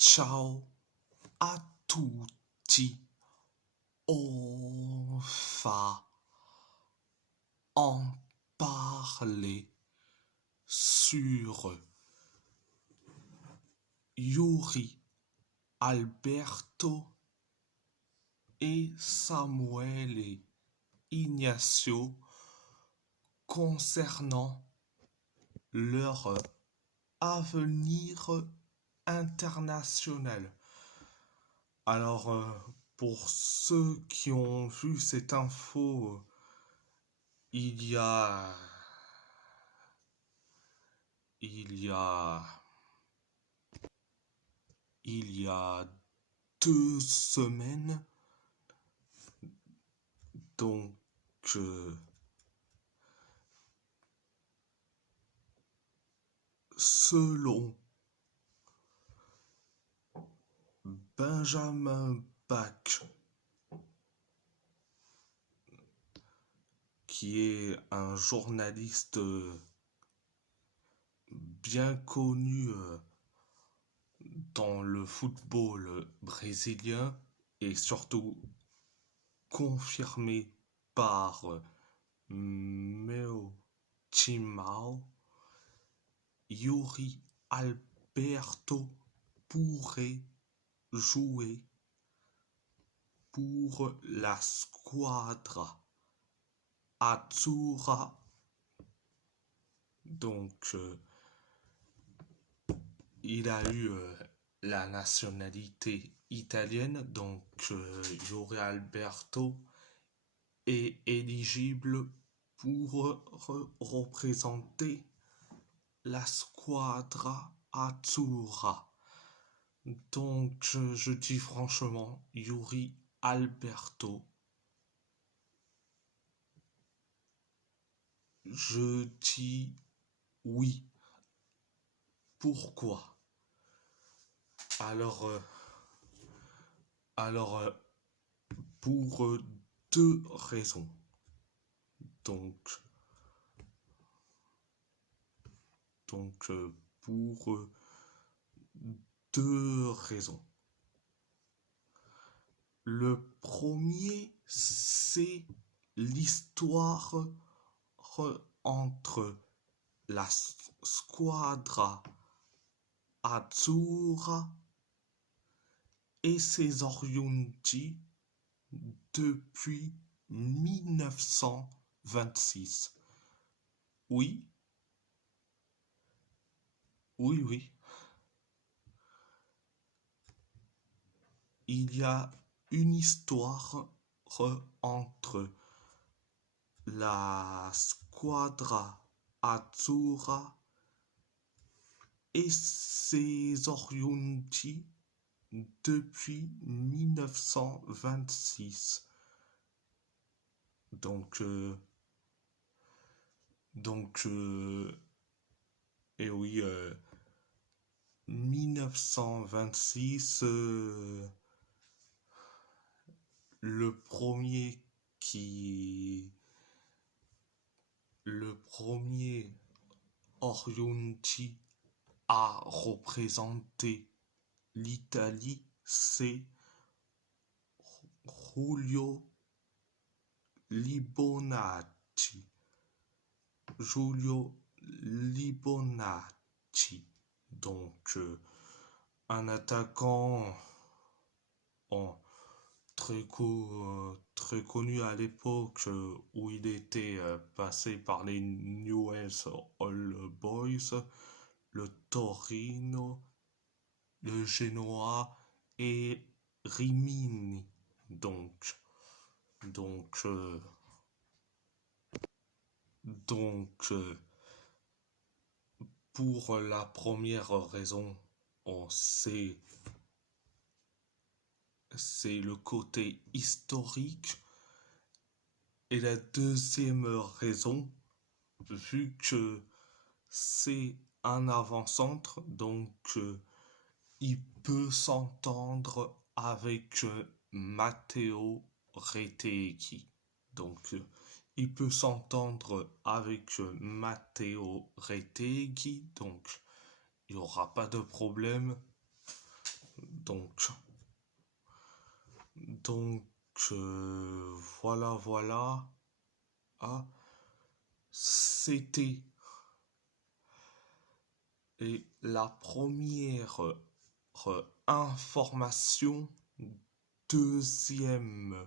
Ciao a tutti, on va en parler sur Yuri Alberto et Samuele Ignacio concernant leur avenir international. Alors, pour ceux qui ont vu cette info, il y a, il y a, il y a 2 semaines, donc euh, selon Benjamin Bach, qui est un journaliste bien connu dans le football brésilien et surtout confirmé par Meu Timao, Yuri Alberto pourrait jouer pour la squadra Azzurra. Donc, il a eu la nationalité italienne, donc Yuri Alberto est éligible pour représenter la squadra Azzurra. Donc je dis franchement, Yuri Alberto, je dis oui. Pourquoi? Alors, pour 2 raisons. Donc, pour 2 raisons. Le premier, c'est l'histoire entre la squadra Azzurra et ses oriunti depuis 1926. Oui, oui, oui. Il y a une histoire entre la squadra Azzurra et ses oriunti depuis 1926. Donc, et oui, 1926, le premier qui, le premier oriunti à représenter l'Italie, c'est Giulio Libonacci. Giulio Libonacci. Donc, un attaquant très connu à l'époque où il était passé par les Newell's Old Boys, le Torino, le Genoa et Rimini. Donc, donc, euh, donc, pour la première raison, on sait, c'est le côté historique. Et la deuxième raison, vu que c'est un avant-centre, donc il peut s'entendre avec Matteo Retegui. Donc, il peut s'entendre avec Matteo Retegui, donc il n'y aura pas de problème. Donc, donc voilà. Ah, c'était et la première information. Deuxième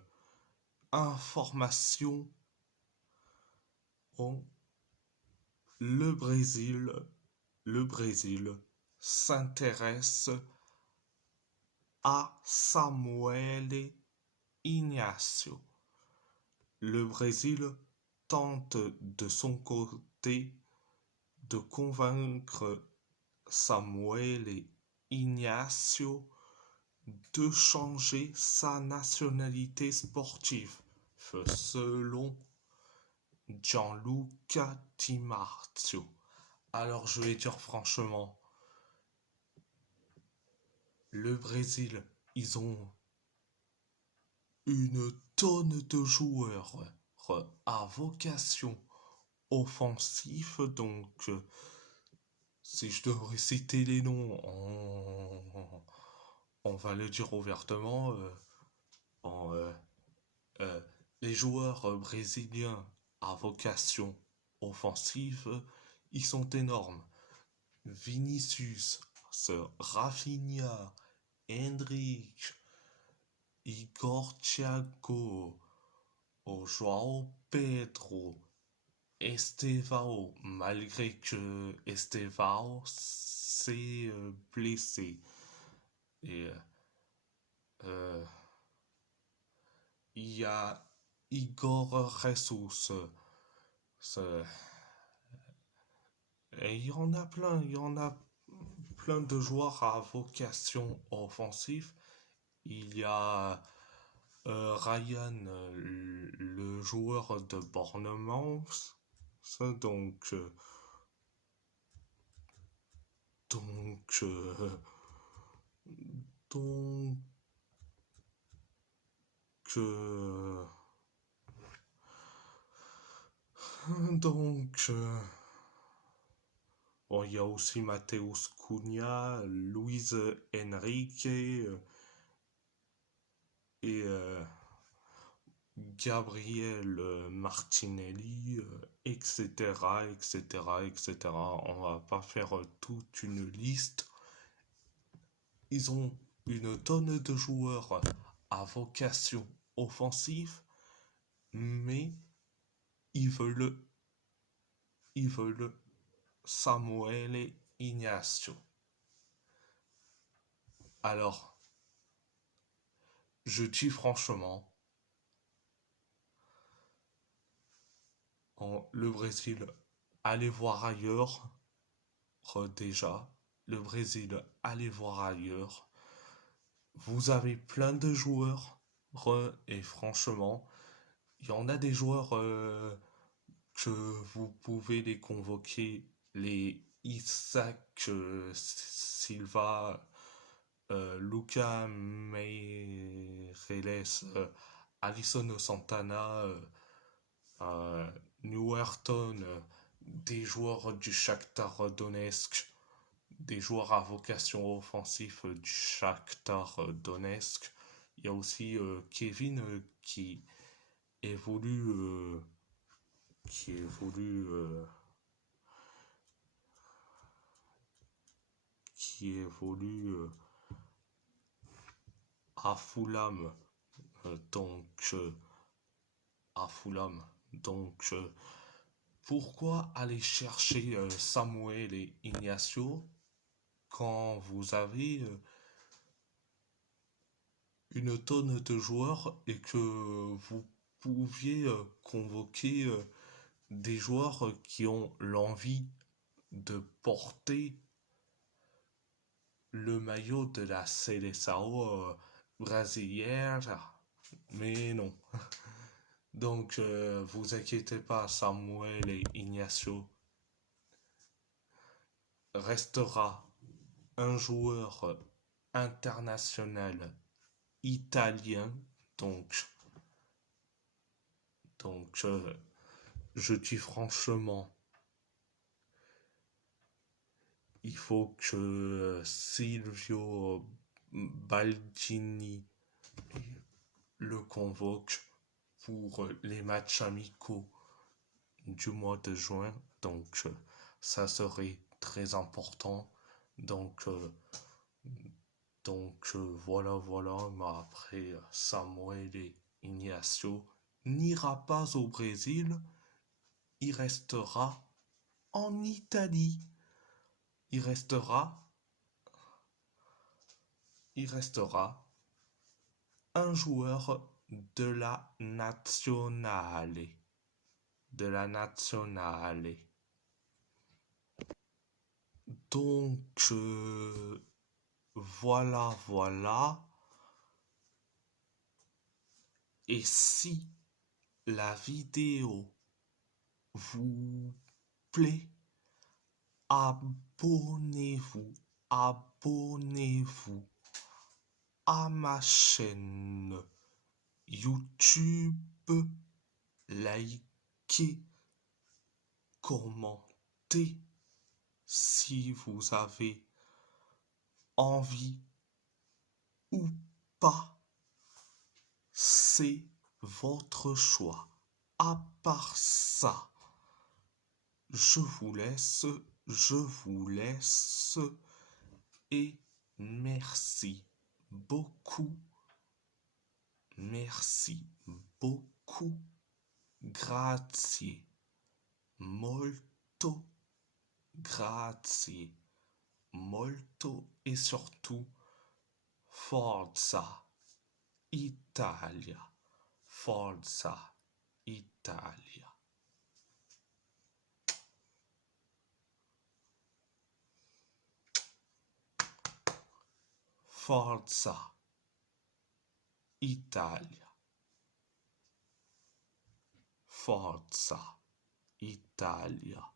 information, oh, le Brésil, le Brésil s'intéresse à Samuel Ignacio. Le Brésil tente de son côté de convaincre Samuel Ignacio de changer sa nationalité sportive, selon Gianluca Di Marzio. Alors je vais dire franchement, le Brésil, ils ont une tonne de joueurs à vocation offensive, donc si je devrais citer les noms, on va le dire ouvertement, en, euh, les joueurs brésiliens à vocation offensive, ils sont énormes. Vinicius, Rafinha, Hendrick, Igor Thiago, João Pedro, Estevao, malgré que Estevao s'est blessé. Et euh, il y a Igor Jesus. Et il y en a plein, il y en a plein de joueurs à vocation offensive. Il y a Ryan, le joueur de Bournemouth. Ça, donc, donc, donc, bon, il y a aussi Mateus Cunha, Luis Enrique et Gabriel Martinelli, etc., etc., etc. On va pas faire toute une liste. Ils ont une tonne de joueurs à vocation offensive, mais ils veulent, ils veulent Samuel Ignacio. Alors, je dis franchement, le Brésil, allez voir ailleurs, déjà. Le Brésil, allez voir ailleurs. Vous avez plein de joueurs, et franchement, il y en a des joueurs que vous pouvez les convoquer, les Isaac Silva, Luca Meireles, Alisson Santana, Newerton, des joueurs du Shakhtar Donetsk, des joueurs à vocation offensive du Shakhtar Donetsk. Il y a aussi Kevin évolue euh, qui évolue qui évolue à Fulham, donc à Fulham. Donc pourquoi aller chercher Samuel et Ignacio quand vous avez une tonne de joueurs et que vous pouviez convoquer des joueurs qui ont l'envie de porter le maillot de la Seleção brésilienne, mais non. Donc, vous inquiétez pas, Samuel et Ignacio restera un joueur international italien. Donc, je dis franchement, il faut que Silvio Baldini le convoque pour les matchs amicaux du mois de juin. Donc, ça serait très important. Donc, voilà. Mais après, Samuel Ignacio n'ira pas au Brésil. Il restera en Italie. Il restera, il restera un joueur de la Nazionale. De la Nazionale. Donc, voilà. Et si la vidéo vous plaît, abonnez-vous à ma chaîne YouTube, likez, commentez si vous avez envie ou pas. C'est votre choix. À part ça, je vous laisse et merci beaucoup. Merci beaucoup. Grazie. Molto grazie. Molto et surtout Forza Italia. Forza Italia. Forza Italia. Forza Italia.